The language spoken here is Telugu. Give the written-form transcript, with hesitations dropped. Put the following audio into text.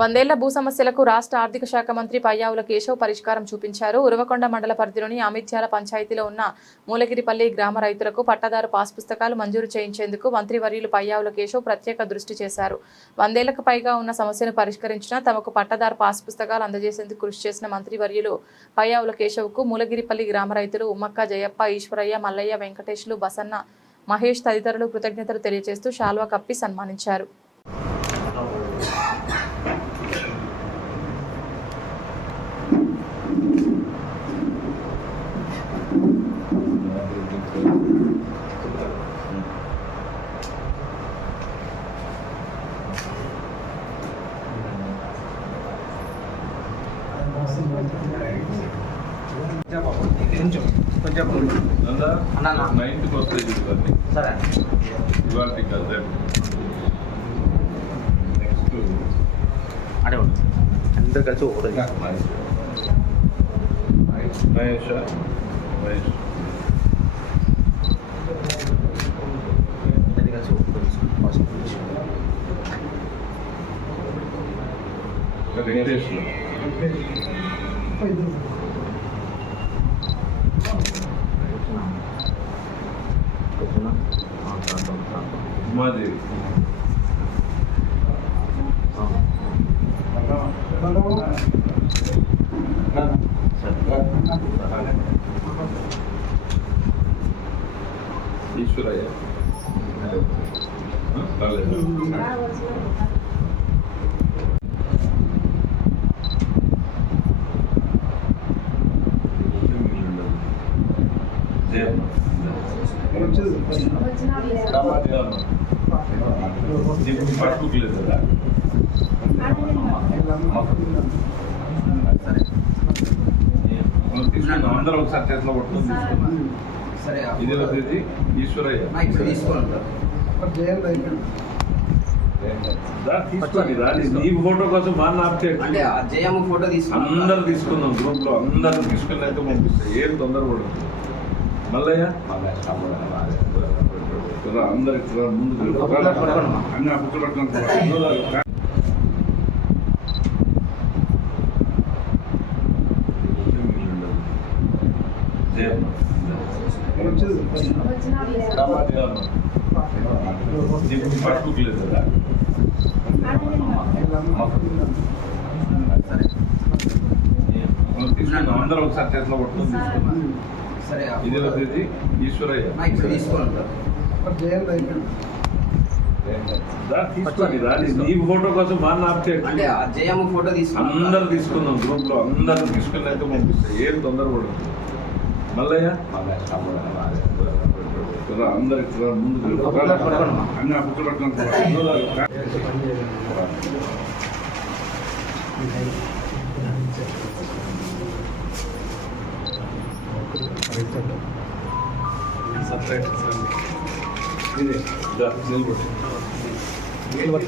వందేళ్ల భూ సమస్యలకు రాష్ట్ర ఆర్థిక శాఖ మంత్రి పయ్యావుల కేశవ్ పరిష్కారం చూపించారు. ఉరవకొండ మండల పరిధిలోని అమిత్యాల పంచాయతీలో ఉన్న మూలగిరిపల్లి గ్రామ రైతులకు పట్టాదారు పాస్ పుస్తకాలు మంజూరు చేయించేందుకు మంత్రివర్యులు పయ్యావుల కేశవ్ ప్రత్యేక దృష్టి చేశారు. వందేళ్లకు పైగా ఉన్న సమస్యను పరిష్కరించినా తమకు పట్టాదారు పాస్ పుస్తకాలు అందజేసేందుకు కృషి చేసిన మంత్రివర్యులు పయ్యావుల కేశవ్కు మూలగిరిపల్లి గ్రామ రైతులు ఉమ్మక్క, జయప్ప, ఈశ్వరయ్య, మల్లయ్య, వెంకటేశ్లు, బసన్న, మహేష్ తదితరులు కృతజ్ఞతలు తెలియజేస్తూ శాల్వా కప్పి సన్మానించారు. నైన్త్కి వస్తాయి చూడండి. ఇవాళ కదా నెక్స్ట్ అడే అందరు కలిసి ఒకటి మహేష్ మహేష్ అందరు కలిసి వెంకటేష్ ఉమాదేవి ఈశ్వరయ్య పాస్బుక్ లేదు కదా తీసుకున్నాం. అందరూ ఒకసారి చేతిలో పట్టుకొని తీసుకున్నాం. ఇది వచ్చేది ఈశ్వరయ్య తీసుకోండి. నీ ఫోటో కోసం మా ఆప్ చేయండి. అందరు తీసుకుందాం. గ్రూప్ లో అందరూ తీసుకుని అయితే పంపిస్తాయి. ఏం తొందర పడదు. మల్లయ్య అందరికి ముందు అన్ని బుక్కులు పట్టుకుని పాస్బుక్ లేదు కదా తీసుకున్నాం. అందరూ ఒకసారి చేతిలో పట్టుకొని తీసుకున్నాం. ఇది వచ్చేది ఈశ్వరయ్య తీసుకోండి. నీ ఫోటో కోసం మా ఆప్ చేయండి. అందరు తీసుకుందాం. గ్రూప్ లో అందరూ తీసుకుని అయితే పంపిస్తాయి. ఏం తొందర పడదు. మల్లయ్య అందరికి ముందు అన్ని బుక్కులు పట్టుకుని సపరేట్ నిలబడి